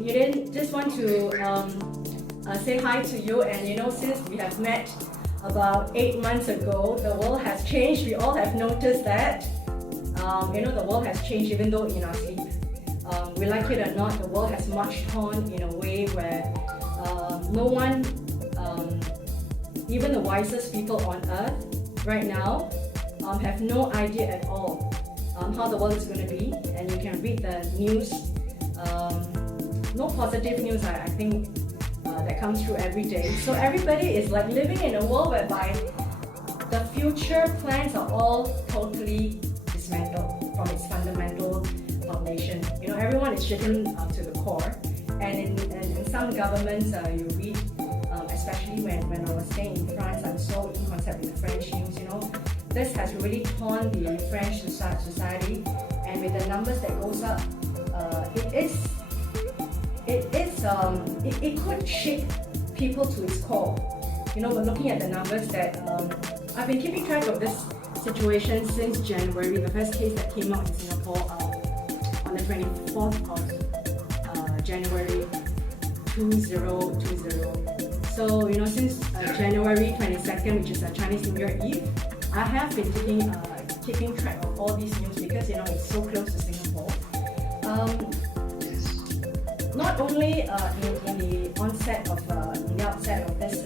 You didn't just want to say hi to you, and since we have met about 8 months ago, the world has changed. We all have noticed that. The world has changed even though in our sleep. We like it or not, the world has marched on in a way where no one, even the wisest people on earth right now, have no idea at all how the world is going to be. And you can read the news. No positive news, I think, that comes through every day. So everybody is like living in a world whereby the future plans are all totally dismantled from its fundamental foundation. Everyone is shaken to the core. And in some governments, you read, especially when I was staying in France, I'm so in concept with the French news. This has really torn the French society, and with the numbers that goes up, it could shake people to its core. We're looking at the numbers that I've been keeping track of this situation since January. The first case that came out in Singapore on the 24th of January 2020. So since January 22nd, which is a Chinese New Year Eve, I have been keeping track of all these news because it's so close to Singapore. Not only in the outset of this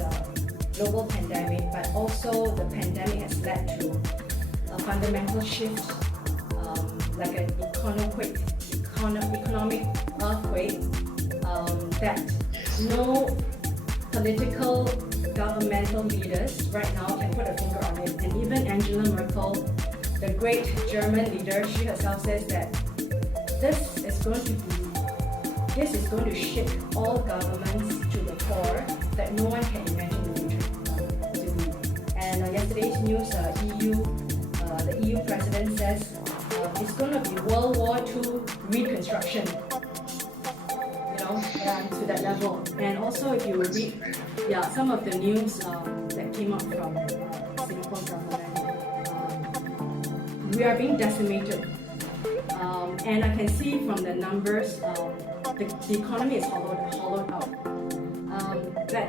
global pandemic, but also the pandemic has led to a fundamental shift, like an economic earthquake, that no political governmental leaders right now can put a finger on it. And even Angela Merkel, the great German leader, she herself says that this is going to shake all governments to the core that no one can imagine the future to be. And yesterday's news, the EU president says it's going to be World War II reconstruction, to that level. And also, if you read some of the news that came out from Singapore government, we are being decimated. And I can see from the numbers, the economy is hollowed out. But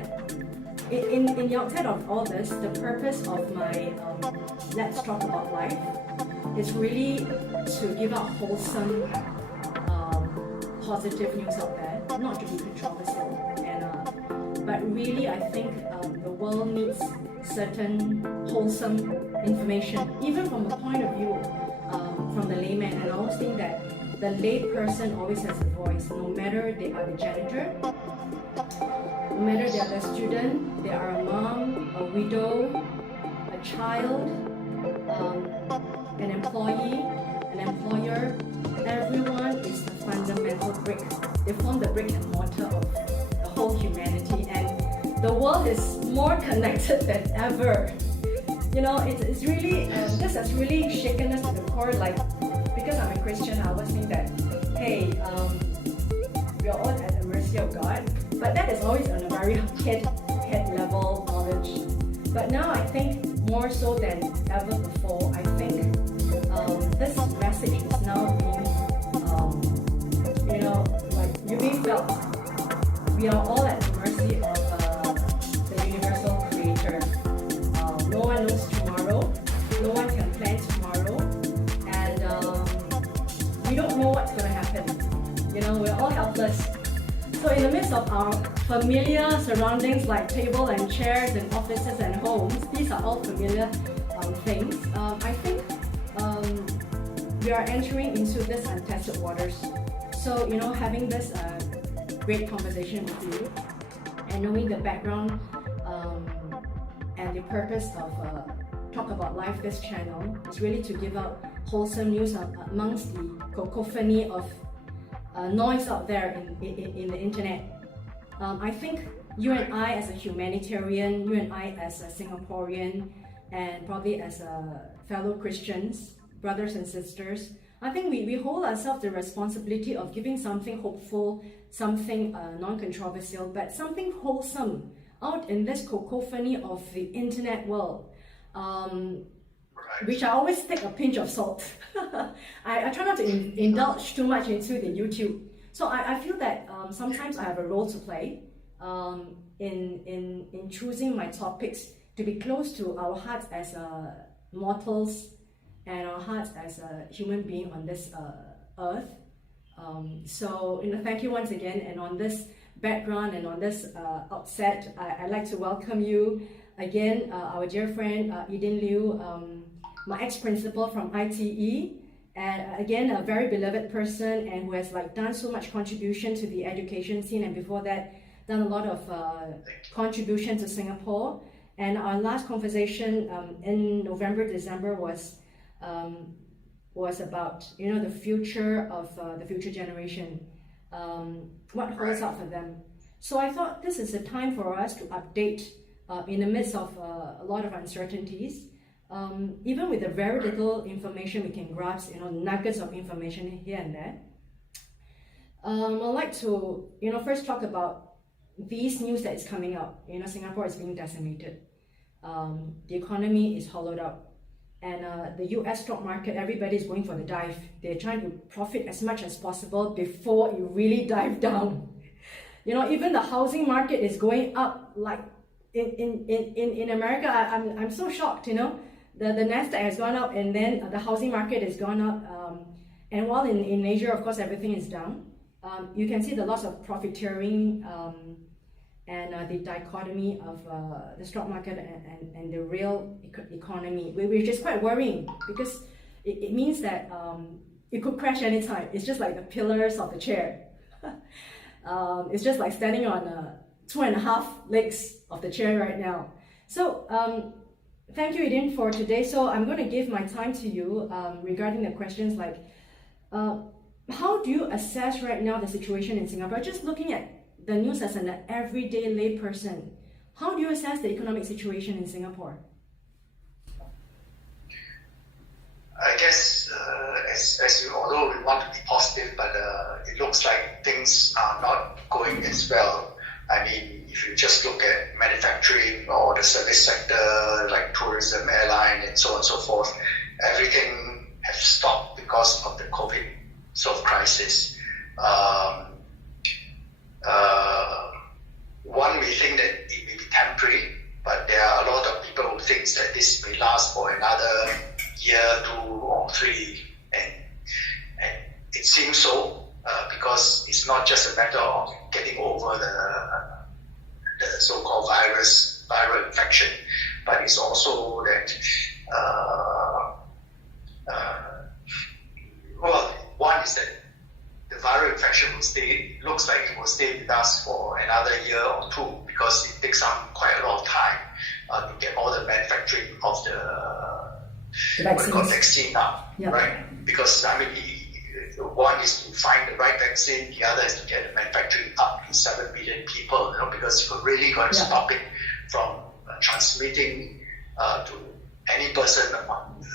in the outset of all this, the purpose of my Let's Talk About Life is really to give out wholesome, positive news out there, not to be controversial. But really, I think the world needs certain wholesome information, even from a point of view from the layman. And I always think that the lay person always has a voice, no matter they are the janitor, no matter they are the student, they are a mom, a widow, a child, an employee, an employer. Everyone is the fundamental brick. They form the brick and mortar of the whole humanity, and the world is more connected than ever. It's really, this has really shaken us to the core. Like, because I'm a Christian, I always think that, hey, we are all at the mercy of God. But that is always on a very head level knowledge. But now I think more so than ever before, I think this message is now being, you're being felt. We are all at the mercy of the universal creator. No one knows tomorrow. No one can plan tomorrow. And we don't know what's going to happen. We're all helpless. So in the midst of our familiar surroundings like table and chairs and offices and homes, these are all familiar things. I think we are entering into this untested waters. So, having this great conversation with you and knowing the background and the purpose of Talk About Life, this channel, is really to give out wholesome news amongst the cacophony of noise out there in the internet. I think you and I as a humanitarian, you and I as a Singaporean, and probably as fellow Christians, brothers and sisters, I think we hold ourselves the responsibility of giving something hopeful, something non-controversial, but something wholesome out in this cacophony of the internet world. Which I always take a pinch of salt. I try not to indulge too much into the YouTube. So I feel that sometimes I have a role to play in choosing my topics to be close to our hearts as mortals and our hearts as a human being on this earth. So thank you once again, and on this background and on this outset, I'd like to welcome you again, our dear friend Liew, my ex-principal from ITE, and again a very beloved person and who has done so much contribution to the education scene, and before that done a lot of contribution to Singapore. And our last conversation in November, December was about the future of the future generation, what holds out for them. So I thought this is a time for us to update in the midst of a lot of uncertainties. Even with the very little information we can grasp, nuggets of information here and there. I'd like to first talk about these news that is coming out. Singapore is being decimated. The economy is hollowed out. And the US stock market, everybody is going for the dive. They're trying to profit as much as possible before it really dive down. Even the housing market is going up. Like in America, I'm so shocked, The Nasdaq has gone up, and then the housing market has gone up. And while in Asia, of course, everything is down. You can see the loss of profiteering and the dichotomy of the stock market and the real economy, which is quite worrying, because it means that it could crash anytime. It's just like the pillars of the chair. It's just like standing on 2.5 legs of the chair right now. So thank you, Eden, for today. So I'm going to give my time to you regarding the questions like, how do you assess right now the situation in Singapore? Just looking at the news as an everyday lay person, how do you assess the economic situation in Singapore? I guess, although we want to be positive, but it looks like things are not going as well. I mean, if you just look at manufacturing or the service sector, like tourism, airline, and so on and so forth, everything has stopped because of the COVID sort of crisis. One may think that it may be temporary, but there are a lot of people who think that this may last for another year, 2 or 3, and it seems so because it's not just a matter of getting over the so-called viral infection, but it's also that one is that the viral infection looks like it will stay with us for another year or 2, because it takes quite a lot of time to get all the manufacturing of the vaccine up, right? Because one is to find the right vaccine, the other is to get the manufacturing up to 7 million people, because you really got to stop it from transmitting to any person,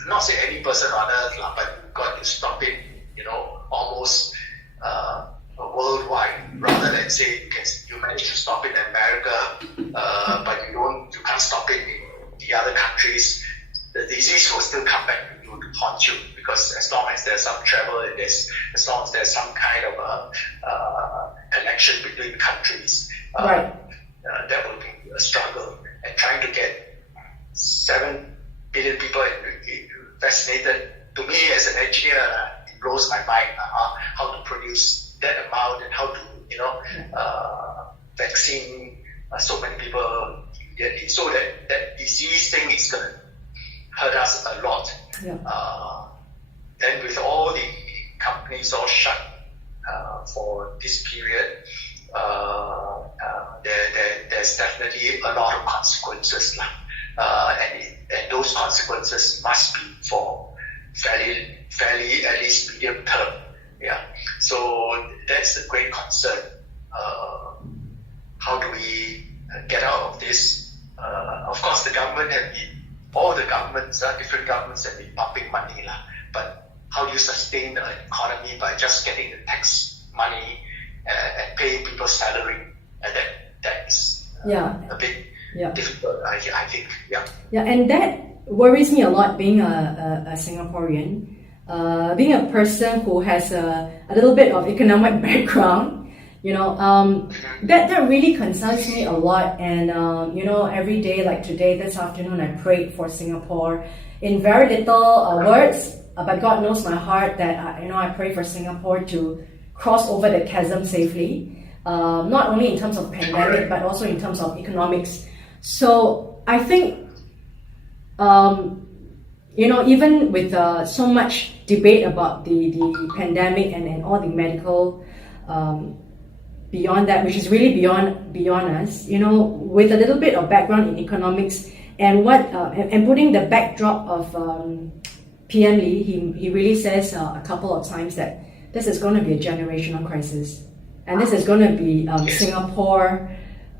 not say any person on earth, but you've got to stop it, almost worldwide, rather than say you manage to stop it in America, but you can't stop it in the other countries. The disease will still come back to you to haunt you, because as long as there's some travel and as long as there's some kind of a connection between countries, right. That will be a struggle. And trying to get 7 billion people vaccinated, to me as an engineer, it blows my mind how to produce that amount and how to vaccine so many people immediately, so that disease thing is going to hurt us a lot. Then with all the companies all shut for this period, there's definitely a lot of consequences, and those consequences must be for fairly at least medium term. So that's a great concern. How do we get out of this? Of course, all the governments, different governments have been pumping money, but how do you sustain the economy by just getting the tax money and paying people's salary? And that is a bit difficult, I think. Yeah, and that worries me a lot, being a Singaporean. being a person who has a little bit of economic background, that really concerns me a lot. And every day, like today, this afternoon, I prayed for Singapore in very little words, but God knows my heart that I pray for Singapore to cross over the chasm safely, not only in terms of pandemic but also in terms of economics. So I think even with so much debate about the pandemic and all the medical beyond that, which is really beyond us, with a little bit of background in economics and and putting the backdrop of PM Lee, he really says a couple of times that this is going to be a generational crisis, and this is going to be Singapore,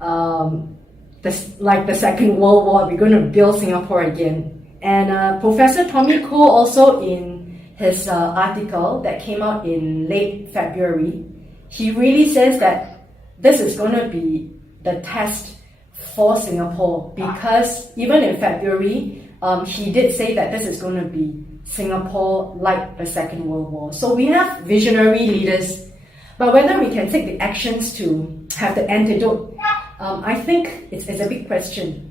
like the Second World War. We're going to build Singapore again. And Professor Tommy Koh also, in his article that came out in late February, he really says that this is going to be the test for Singapore, because even in February, he did say that this is going to be Singapore like the Second World War. So we have visionary leaders, but whether we can take the actions to have the antidote, I think it's a big question.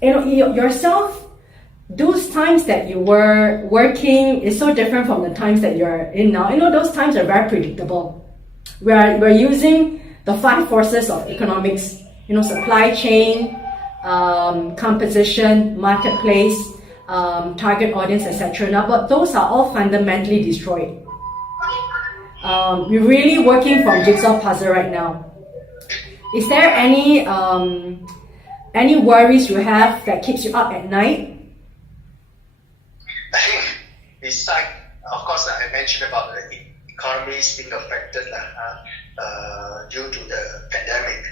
Yourself, those times that you were working is so different from the times that you're in now. Those times are very predictable. We're using the 5 forces of economics, supply chain, composition, marketplace, target audience, etc. Now, but those are all fundamentally destroyed. We're really working from jigsaw puzzle right now. Is there any worries you have that keeps you up at night? I think besides, of course, I mentioned about the economies being affected due to the pandemic.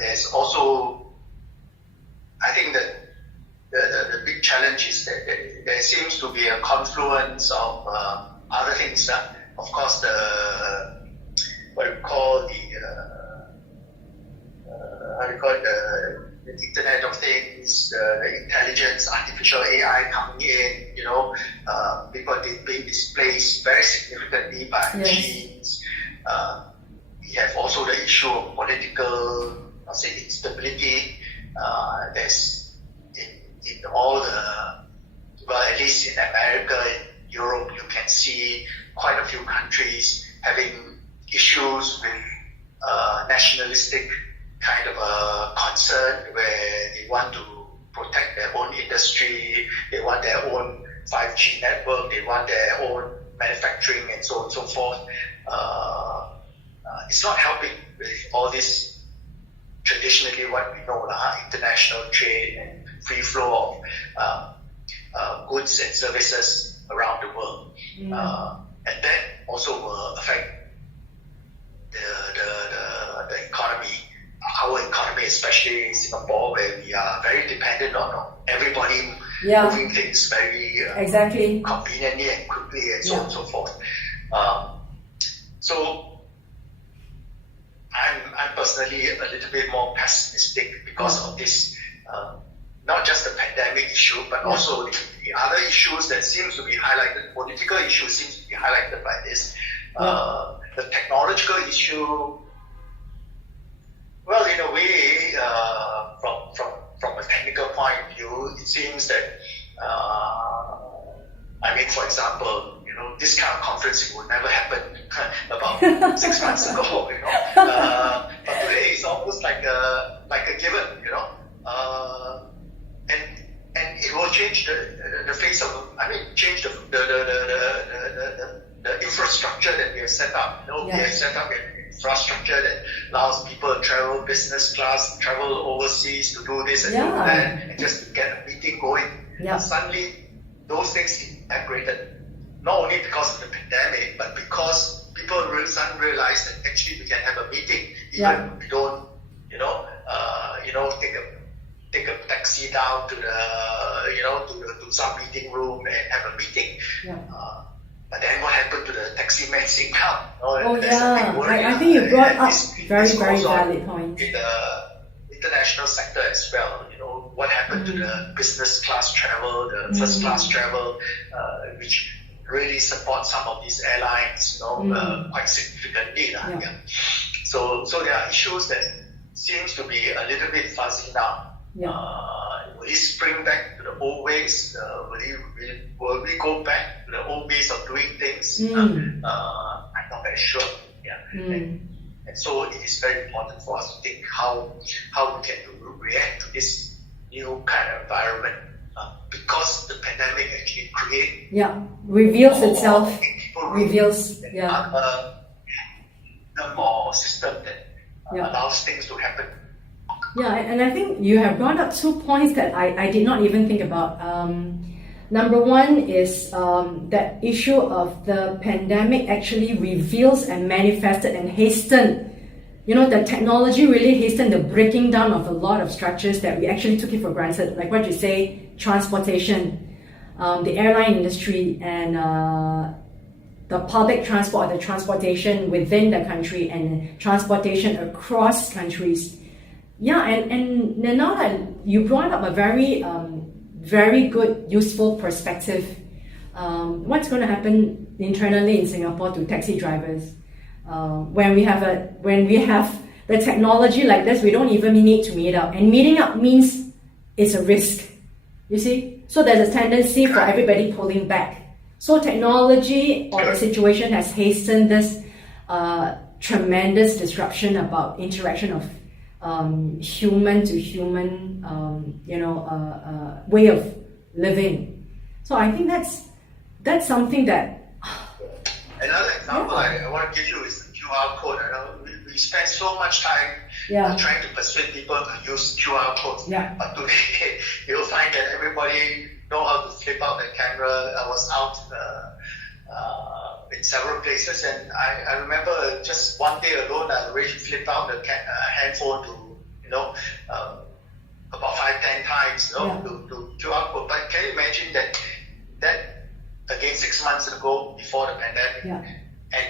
There's also, I think that the big challenge is that there seems to be a confluence of other things. Of course, the Internet of Things, the intelligence, artificial AI coming in, people being displaced very significantly by machines. We have also the issue of political, instability. There's in all at least in America, in Europe, you can see quite a few countries having issues with nationalistic kind of a concern, where they want to protect their own industry, they want their own 5G network, they want their own manufacturing, and so on and so forth. It's not helping with all this traditionally what we know, international trade and free flow of goods and services around the world. And that also will affect the economy, our economy, especially in Singapore, where we are very dependent on everybody moving things very conveniently and quickly, and so on and so forth. So I'm personally a little bit more pessimistic because of this, not just the pandemic issue, but also the other issues that seems to be highlighted. Political issues seems to be highlighted by this. The technological issue, well, in a way, from a technical point of view, it seems that, for example, this kind of conference would never happen about 6 months ago, but today it's almost like a given, and it will change the face of, change the infrastructure that we have set up. We have set up an infrastructure that allows people to travel business class, travel overseas to do this and do that, and just to get a meeting going. Suddenly, those things evaporated. Not only because of the pandemic, but because people suddenly realize that actually we can have a meeting, even if we don't, take a taxi down to to some meeting room and have a meeting. But then what happened to the taxi man saying come? I think you brought up very valid point. In the international sector as well, what happened to the business class travel, the first class travel, which really support some of these airlines, quite significantly. Yeah. So there are issues that seems to be a little bit fuzzy now. Yeah. Will it spring back to the old ways? Will we go back to the old ways of doing things? I'm not very sure. Yeah. And so it is very important for us to think how we can react to this new kind of environment, because the pandemic actually reveals itself. Reveals a more system that allows things to happen. Yeah, and I think you have brought up 2 points that I did not even think about. Number one is that issue of the pandemic actually reveals and manifested and hastened. The technology really hastened the breaking down of a lot of structures that we actually took it for granted. Like what you say, transportation, the airline industry, and the public transport, the transportation within the country and transportation across countries. Yeah, and now that you brought up a very, very good, useful perspective. What's going to happen internally in Singapore to taxi drivers? When we have the technology like this, we don't even need to meet up. And meeting up means it's a risk. You see? So there's a tendency for everybody pulling back. So technology or the situation has hastened this tremendous disruption about interaction of human to human, way of living. So I think that's something that. Another example I want to give you is the QR code. We spend so much time trying to persuade people to use QR codes. Yeah. But today you'll find that everybody know how to flip out the camera. I was out in several places, and I remember just one day alone I already flipped out the handphone to about 5-10 times to QR code. But can you imagine that again 6 months ago, before the pandemic, and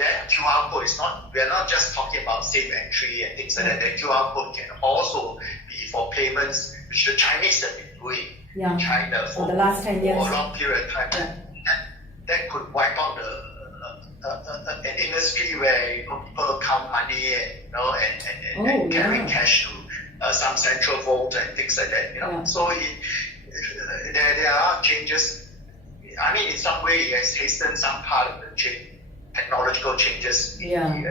that QR code is not, we are not just talking about safe entry and things like that. The QR code can also be for payments, which the Chinese have been doing in China for the last 10 years. For a long period of time. That could wipe out an industry where people count money and carry cash to some central vault and things like that. So there are changes. I mean, in some way, it has hastened some part of the technological changes in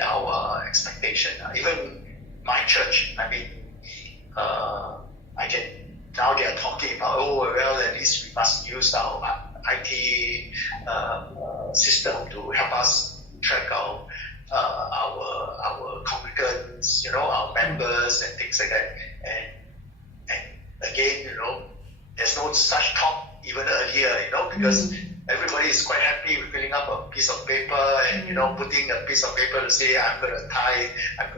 our expectation. Even my church, I mean, now they are talking about, at least we must use our IT system to help us track our congregants, our members and things like that. And again, there's no such talk even earlier, because everybody is quite happy with filling up a piece of paper and putting a piece of paper to say I'm going to tithe, I'm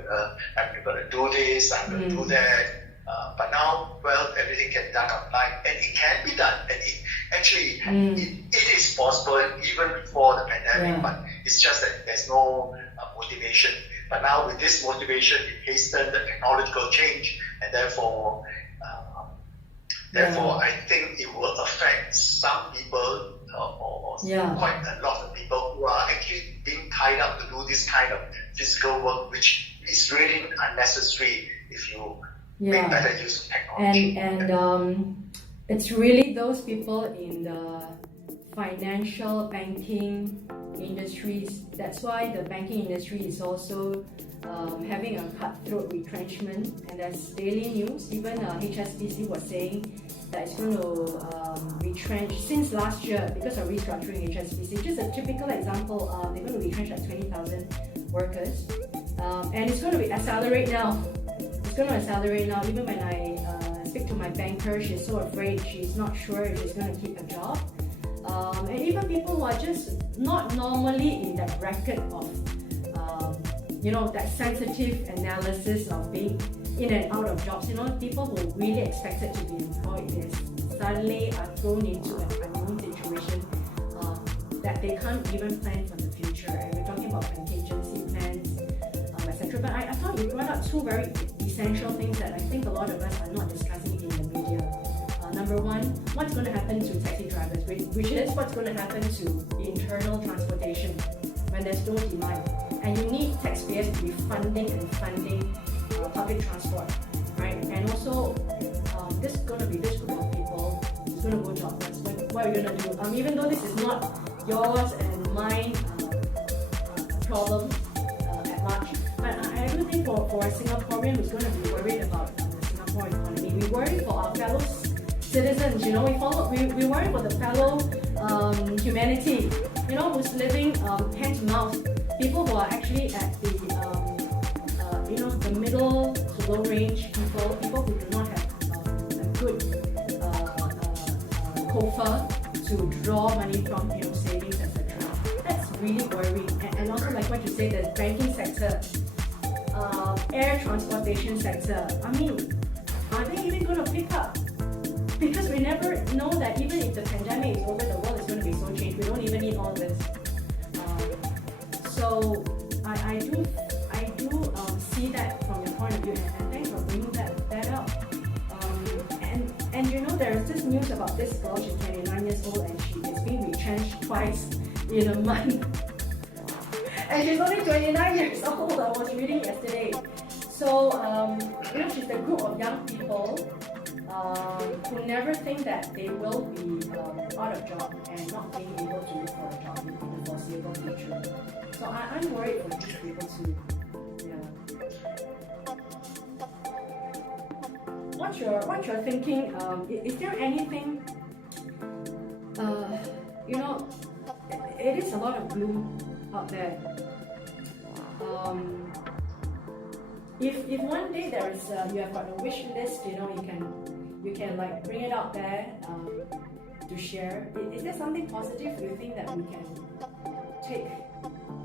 going to do this, I'm going to do that. But now, everything can be done online, and it can be done, and it is possible even before the pandemic. But it's just that there's no motivation. But now with this motivation, it hastened the technological change, and therefore I think it will affect some people or quite a lot of people who are actually being tied up to do this kind of physical work, which is really unnecessary if you make better use of technology. And it's really those people in the financial banking industries. That's why the banking industry is also having a cutthroat retrenchment. And there's daily news, even HSBC was saying that it's going to retrench since last year because of restructuring HSBC. Just a typical example, they're going to retrench like 20,000 workers. And it's going to accelerate now. It's going to accelerate now. Even when I speak to my banker, she's so afraid. She's not sure if she's going to keep a job. And even people who are just not normally in that bracket of that sensitive analysis of being in and out of jobs, people who really expected to be employed, they suddenly are thrown into an unknown situation that they can't even plan for the future. And we're talking about contingency plans, etc. But I thought you brought up two very essential things that I think a lot of us are not discussing in the media. Number number one, what's going to happen to taxi drivers, which is what's going to happen to internal transportation when there's no demand. And you need taxpayers to be funding public transport, right? And also, this is going to be this group of people who's going to go jobless. What are we going to do? Even though this is not yours and mine problem at large, but I do think for a Singaporean who's going to be worried about the Singapore economy, we worry for our fellow citizens. You know, we worry for the fellow humanity. You know, who's living hand to mouth. People who are actually at the the middle to low range people who do not have a good coffer to draw money from, savings, etc. That's really worrying. And also, like what you say, the banking sector, air transportation sector. I mean, are they even going to pick up? Because we never know that even if the pandemic is over, the world is going to be so changed. We don't even need all this. So I do see that from your point of view, and thanks for bringing that up. And there is this news about this girl. She's 29 years old and she is being retrenched twice in a month. And she's only 29 years old. I was reading yesterday. So she's a group of young people who never think that they will be out of job and not being able to look for a job in the foreseeable future. So I'm worried for these people too. Yeah. What you're thinking? Is there anything? It is a lot of gloom out there. If one day there is you have got a wish list, you can like bring it out there to share. Is there something positive you think that we can take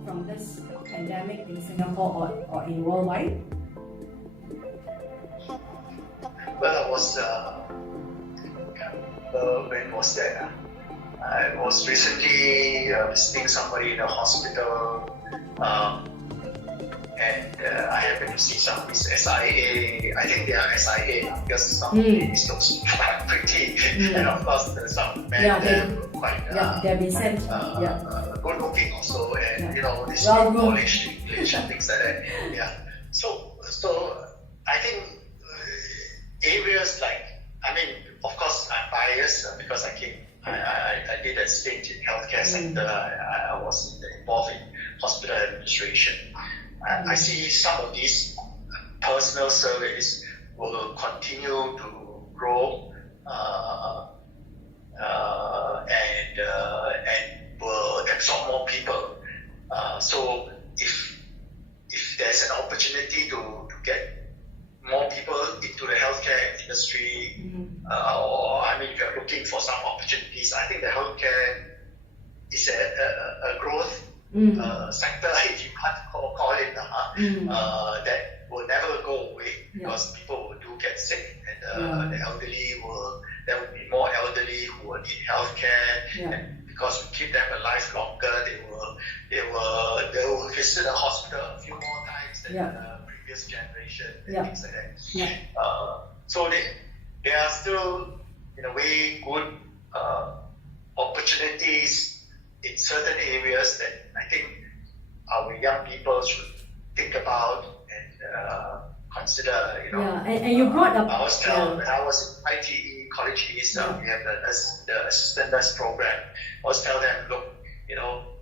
from this pandemic in Singapore or in worldwide? Well, I was when was that? I was recently visiting somebody in a hospital, and I happened to see some of these SIA. I think they are SIA because some of these looks quite pretty, and of course there's some men that are quite they've been sent. good looking also, and this well, knowledge, English and things like that. Yeah. So I think areas like, of course I'm biased because I did a stint in healthcare sector. I was involved in hospital administration. I see some of these personal surveys will continue to grow and will absorb more people. So if there's an opportunity to get more people into the healthcare industry, or if you're looking for some opportunities, I think the healthcare is a growth sector, if you can't call it, that will never go away because people do get sick, and the elderly there will be more elderly who will need healthcare, and because we keep them alive longer, they will visit the hospital a few more times than the previous generation and things like that. So there are still, in a way, good opportunities in certain areas that I think our young people should think about and consider. And you brought up. I was telling when I was in ITE College East, we have the assistant nurse program. I always tell them, look,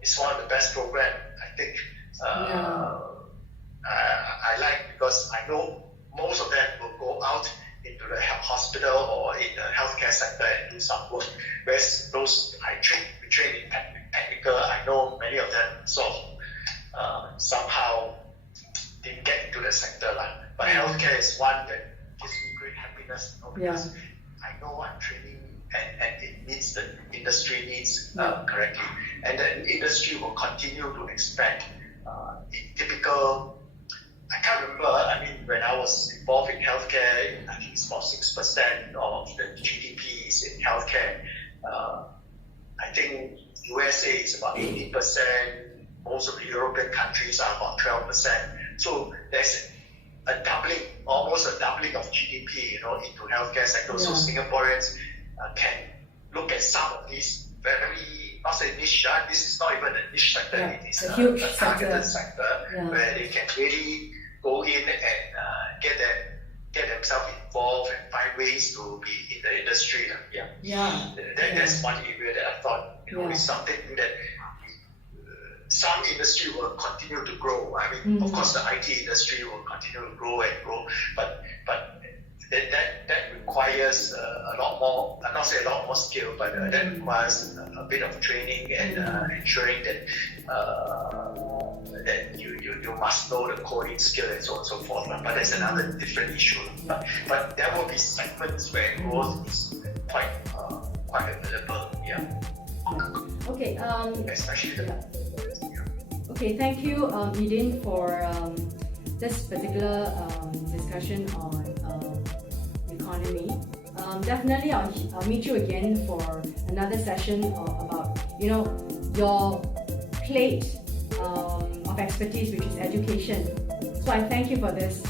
it's one of the best programs. I think I like, because I know most of them will go out into the hospital or in the healthcare sector and do some work. Whereas those we train in technical, I know many of them somehow didn't get into the sector. But healthcare is one that gives me great happiness, because I know I'm training and it meets the industry needs correctly. And the industry will continue to expand. In typical, I can't remember, when I was involved in healthcare, I think it's about 6% of the GDP is in healthcare. I think USA is about 80%, most of the European countries are about 12%. So there's almost a doubling of GDP, into healthcare sector. So Singaporeans can look at some of these very, not say niche, this is not even a niche sector, it is a huge targeted sector where they can really go in and get themselves involved and find ways to be in the industry. That's one area that I thought is something that some industry will continue to grow. I mean, of course, the IT industry will continue to grow and grow, but that requires a lot more. I'm not saying a lot more skill, but that requires a bit of training and ensuring that that you must know the coding skill and so on and so forth. But that's another different issue. But there will be segments where growth is quite available. Okay. Especially the. Okay, thank you, Eden, for this particular discussion on economy. Definitely, I'll meet you again for another session about your plate of expertise, which is education. So I thank you for this.